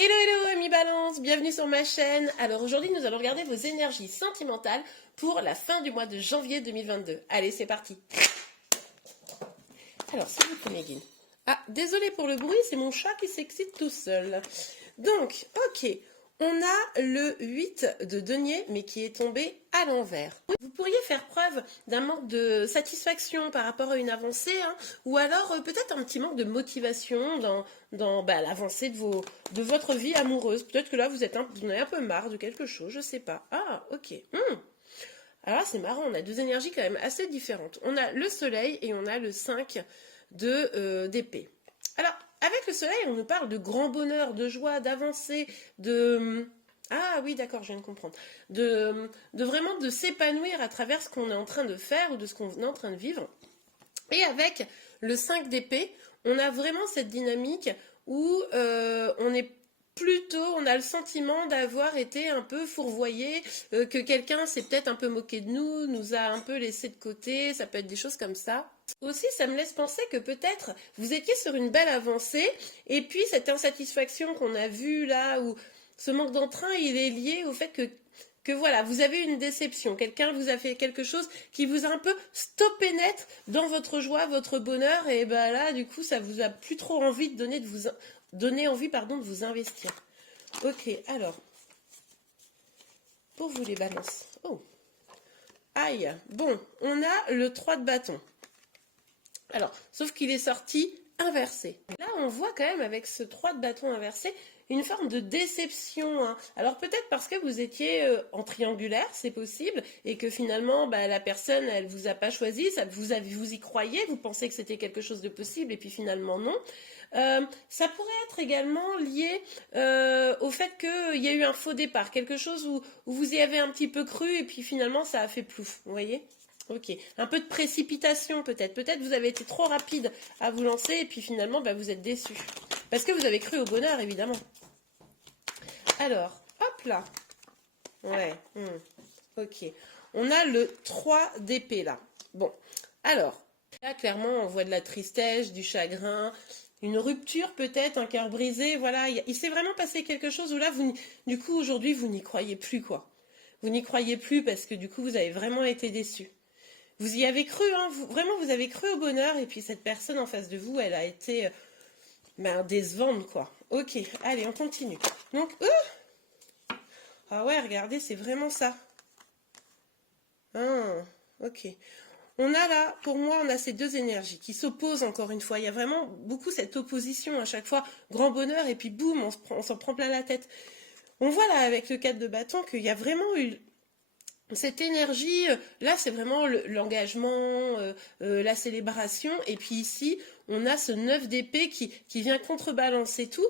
Hello hello amis balance, bienvenue sur ma chaîne. Alors aujourd'hui nous allons regarder vos énergies sentimentales pour la fin du mois de janvier 2022. Allez c'est parti. Alors c'est vous le premier guide. Ah désolé pour le bruit, c'est mon chat qui s'excite tout seul. Donc ok, on a le 8 de denier mais qui est tombé à l'envers. Vous pourriez faire preuve d'un manque de satisfaction par rapport à une avancée, hein, ou alors peut-être un petit manque de motivation dans l'avancée de votre vie amoureuse. Peut-être que là vous en avez un peu marre de quelque chose, je sais pas. Ah ok. Alors c'est marrant, on a deux énergies quand même assez différentes. On a le soleil et on a le 5 d'épée. Alors, avec le soleil, on nous parle de grand bonheur, de joie, d'avancée, de... Ah oui, d'accord, je viens de comprendre. De vraiment de s'épanouir à travers ce qu'on est en train de faire ou de ce qu'on est en train de vivre. Et avec le 5 d'épée, on a vraiment cette dynamique où on a le sentiment d'avoir été un peu fourvoyé, que quelqu'un s'est peut-être un peu moqué de nous, nous a un peu laissé de côté, ça peut être des choses comme ça. Aussi, ça me laisse penser que peut-être vous étiez sur une belle avancée, et puis cette insatisfaction qu'on a vue là, ou ce manque d'entrain, il est lié au fait que voilà, vous avez une déception, quelqu'un vous a fait quelque chose qui vous a un peu stoppé net dans votre joie, votre bonheur, et ben là, du coup, ça vous a plus trop envie donner envie, de vous investir. Ok, alors, pour vous les balances. Oh, aïe, bon, on a le 3 de bâton. Alors, sauf qu'il est sorti inversé. Là, on voit quand même avec ce 3 de bâton inversé une forme de déception, hein. Alors peut-être parce que vous étiez en triangulaire, c'est possible, et que finalement la personne, elle vous a pas choisi, vous y croyez, vous pensez que c'était quelque chose de possible, et puis finalement non. Ça pourrait être également lié au fait qu'il y a eu un faux départ, quelque chose où vous y avez un petit peu cru, et puis finalement ça a fait plouf, vous voyez ? Ok, un peu de précipitation peut-être. Peut-être vous avez été trop rapide à vous lancer et puis finalement vous êtes déçu. Parce que vous avez cru au bonheur évidemment. Alors, hop là. Ouais, ok. On a le 3 d'épée là. Bon, alors, là clairement on voit de la tristesse, du chagrin, une rupture peut-être, un cœur brisé. Voilà, il s'est vraiment passé quelque chose où là, du coup aujourd'hui vous n'y croyez plus quoi. Vous n'y croyez plus parce que du coup vous avez vraiment été déçu. Vous y avez cru, hein, vraiment vous avez cru au bonheur, et puis cette personne en face de vous, elle a été décevante, quoi. Ok, allez, on continue. Donc, ah ouais, regardez, c'est vraiment ça. Ah, ok. On a là, pour moi, on a ces deux énergies qui s'opposent encore une fois. Il y a vraiment beaucoup cette opposition à chaque fois. Grand bonheur, et puis boum, on s'en prend plein la tête. On voit là, avec le 4 de bâton, qu'il y a vraiment eu... Cette énergie, là c'est vraiment l'engagement, la célébration, et puis ici on a ce 9 d'épée qui vient contrebalancer tout,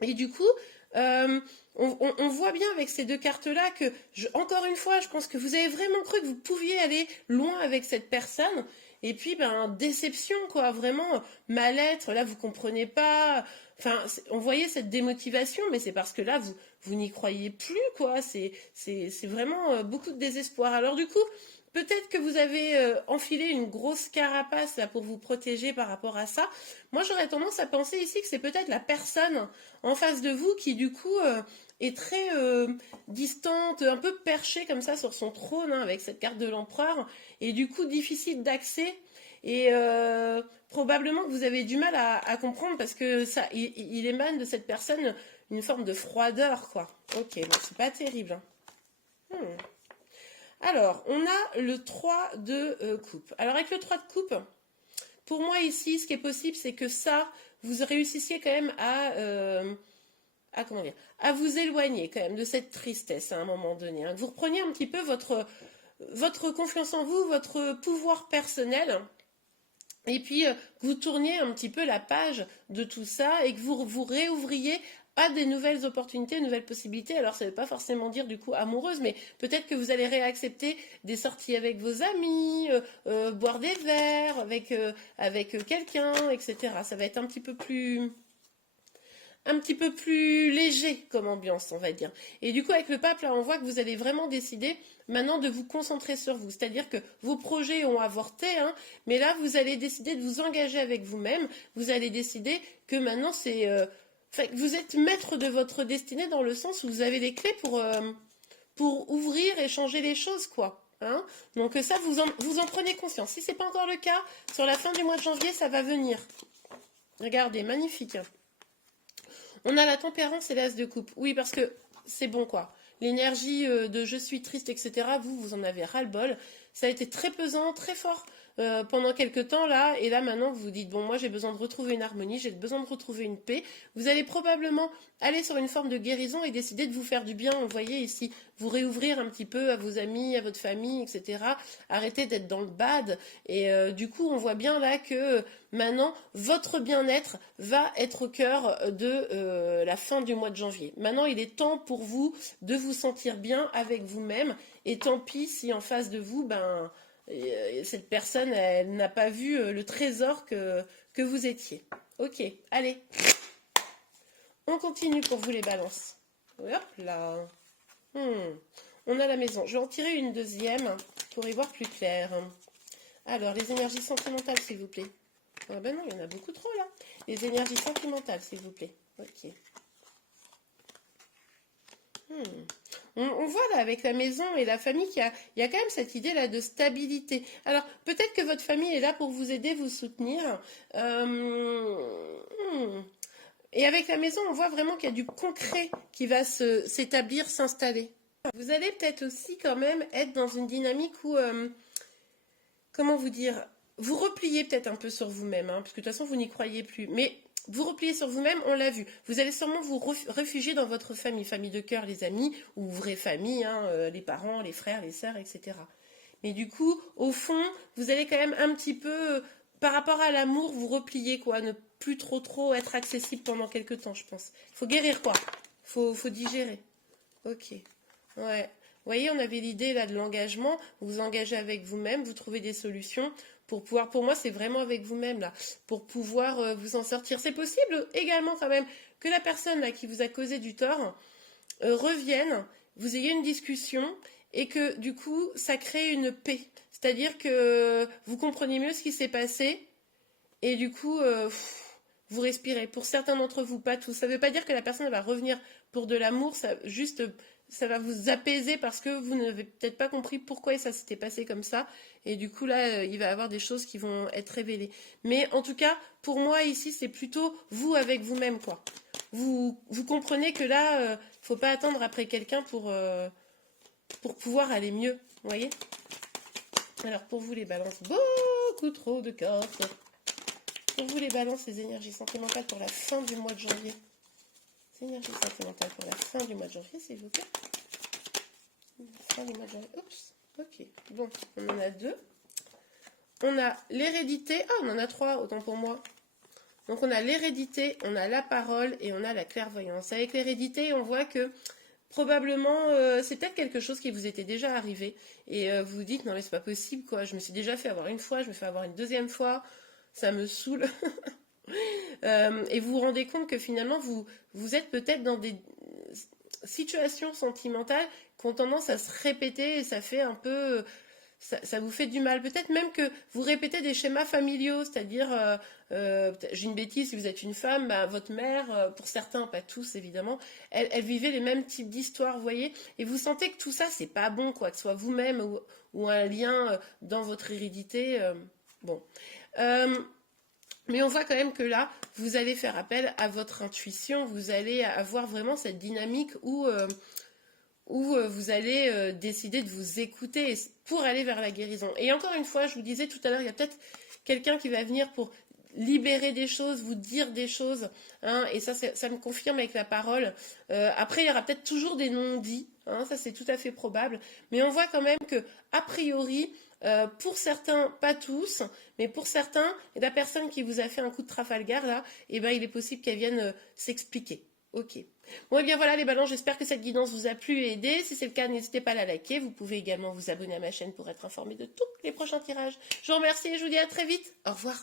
et du coup on voit bien avec ces deux cartes-là que, encore une fois, je pense que vous avez vraiment cru que vous pouviez aller loin avec cette personne, et puis déception quoi, vraiment mal-être, là vous comprenez pas, enfin on voyait cette démotivation, mais c'est parce que là vous n'y croyez plus quoi, c'est vraiment beaucoup de désespoir. Alors du coup, peut-être que vous avez enfilé une grosse carapace là pour vous protéger par rapport à ça. Moi j'aurais tendance à penser ici que c'est peut-être la personne en face de vous qui du coup est très distante, un peu perchée comme ça sur son trône, hein, avec cette carte de l'empereur, et du coup difficile d'accès, et probablement que vous avez du mal à comprendre parce que ça, il émane de cette personne une forme de froideur, quoi. Ok, bon, c'est pas terrible, hein. Alors, on a le 3 de coupe. Alors avec le 3 de coupe, pour moi ici, ce qui est possible, c'est que ça, vous réussissiez quand même à vous éloigner quand même de cette tristesse à un moment donné, hein. Que vous repreniez un petit peu votre confiance en vous, votre pouvoir personnel, et puis que vous tourniez un petit peu la page de tout ça et que vous réouvriez à des nouvelles opportunités, nouvelles possibilités. Alors ça ne veut pas forcément dire du coup amoureuse, mais peut-être que vous allez réaccepter des sorties avec vos amis, boire des verres avec quelqu'un, etc. Ça va être un petit peu plus léger comme ambiance, on va dire. Et du coup, avec le pape, là, on voit que vous allez vraiment décider maintenant de vous concentrer sur vous. C'est-à-dire que vos projets ont avorté, hein, mais là, vous allez décider de vous engager avec vous-même. Vous allez décider que maintenant, Enfin, vous êtes maître de votre destinée dans le sens où vous avez les clés pour ouvrir et changer les choses, quoi. Hein. Donc ça, vous en prenez conscience. Si c'est pas encore le cas, sur la fin du mois de janvier, ça va venir. Regardez, magnifique. On a la tempérance et l'as de coupe. Oui, parce que c'est bon, quoi. L'énergie de je suis triste, etc., vous en avez ras-le-bol. Ça a été très pesant, très fort pendant quelques temps, là. Et là, maintenant, vous vous dites, bon, moi, j'ai besoin de retrouver une harmonie, j'ai besoin de retrouver une paix. Vous allez probablement aller sur une forme de guérison et décider de vous faire du bien. Vous voyez ici, vous réouvrir un petit peu à vos amis, à votre famille, etc. Arrêtez d'être dans le bad. Et du coup, on voit bien là que maintenant, votre bien-être va être au cœur de la fin du mois de janvier. Maintenant, il est temps pour vous de vous sentir bien avec vous-même. Et tant pis si en face de vous, cette personne, elle n'a pas vu le trésor que vous étiez. Ok, allez. On continue pour vous les balances. Hop là. On a la maison. Je vais en tirer une deuxième pour y voir plus clair. Alors, les énergies sentimentales, s'il vous plaît. Ah ben non, il y en a beaucoup trop là. Les énergies sentimentales, s'il vous plaît. Ok. On voit là avec la maison et la famille qu'il y a quand même cette idée là de stabilité. Alors peut-être que votre famille est là pour vous aider, vous soutenir. Et avec la maison, on voit vraiment qu'il y a du concret qui va s'établir, s'installer. Vous allez peut-être aussi quand même être dans une dynamique où, comment vous dire, vous repliez peut-être un peu sur vous-même, hein, parce que de toute façon vous n'y croyez plus. Mais vous repliez sur vous-même, on l'a vu. Vous allez sûrement vous réfugier dans votre famille, famille de cœur, les amis, ou vraie famille, hein, les parents, les frères, les sœurs, etc. Mais du coup, au fond, vous allez quand même un petit peu, par rapport à l'amour, vous replier, quoi, ne plus trop être accessible pendant quelques temps, je pense. Il faut guérir, quoi. Faut digérer. Ok. Ouais. Vous voyez, on avait l'idée là de l'engagement. Vous vous engagez avec vous-même, vous trouvez des solutions pour pouvoir. Pour moi, c'est vraiment avec vous-même là, pour pouvoir vous en sortir. C'est possible également quand même que la personne là qui vous a causé du tort revienne, vous ayez une discussion et que du coup, ça crée une paix. C'est-à-dire que vous comprenez mieux ce qui s'est passé et du coup, vous respirez. Pour certains d'entre vous, pas tous. Ça ne veut pas dire que la personne va revenir pour de l'amour, ça va vous apaiser parce que vous n'avez peut-être pas compris pourquoi ça s'était passé comme ça. Et du coup, là, il va y avoir des choses qui vont être révélées. Mais en tout cas, pour moi, ici, c'est plutôt vous avec vous-même, quoi. Vous comprenez que là, il ne faut pas attendre après quelqu'un pour pouvoir aller mieux. Vous voyez? Alors, pour vous, les balances, beaucoup trop de cartes. Pour vous, les balances, les énergies sentimentales pour la fin du mois de janvier. Les énergies sentimentales pour la fin du mois de janvier, s'il vous plaît. Fin du mois de janvier. Oups. Ok. Bon, on en a deux. On a l'hérédité. Ah, on en a trois, autant pour moi. Donc, on a l'hérédité, on a la parole et on a la clairvoyance. Avec l'hérédité, on voit que probablement, c'est peut-être quelque chose qui vous était déjà arrivé. Et vous vous dites, non mais c'est pas possible, quoi. Je me suis déjà fait avoir une fois, je me fais avoir une deuxième fois. Ça me saoule. Et vous vous rendez compte que finalement, vous êtes peut-être dans des situations sentimentales qui ont tendance à se répéter et ça fait un peu... Ça vous fait du mal. Peut-être même que vous répétez des schémas familiaux, c'est-à-dire, j'ai une bêtise, si vous êtes une femme, votre mère, pour certains, pas tous évidemment, elle vivait les mêmes types d'histoires, vous voyez, et vous sentez que tout ça, c'est pas bon, quoi, que ce soit vous-même ou un lien dans votre hérédité. Bon. Mais on voit quand même que là, vous allez faire appel à votre intuition, vous allez avoir vraiment cette dynamique où vous allez décider de vous écouter pour aller vers la guérison. Et encore une fois, je vous disais tout à l'heure, il y a peut-être quelqu'un qui va venir pour libérer des choses, vous dire des choses, hein, et ça me confirme avec la parole. Après, il y aura peut-être toujours des non-dits, hein, ça c'est tout à fait probable, mais on voit quand même que, a priori, pour certains, pas tous, mais pour certains, la personne qui vous a fait un coup de Trafalgar, là, eh ben, il est possible qu'elle vienne s'expliquer. Ok. Bon, et bien voilà les ballons, j'espère que cette guidance vous a plu et aidé. Si c'est le cas, n'hésitez pas à la liker. Vous pouvez également vous abonner à ma chaîne pour être informé de tous les prochains tirages. Je vous remercie et je vous dis à très vite. Au revoir.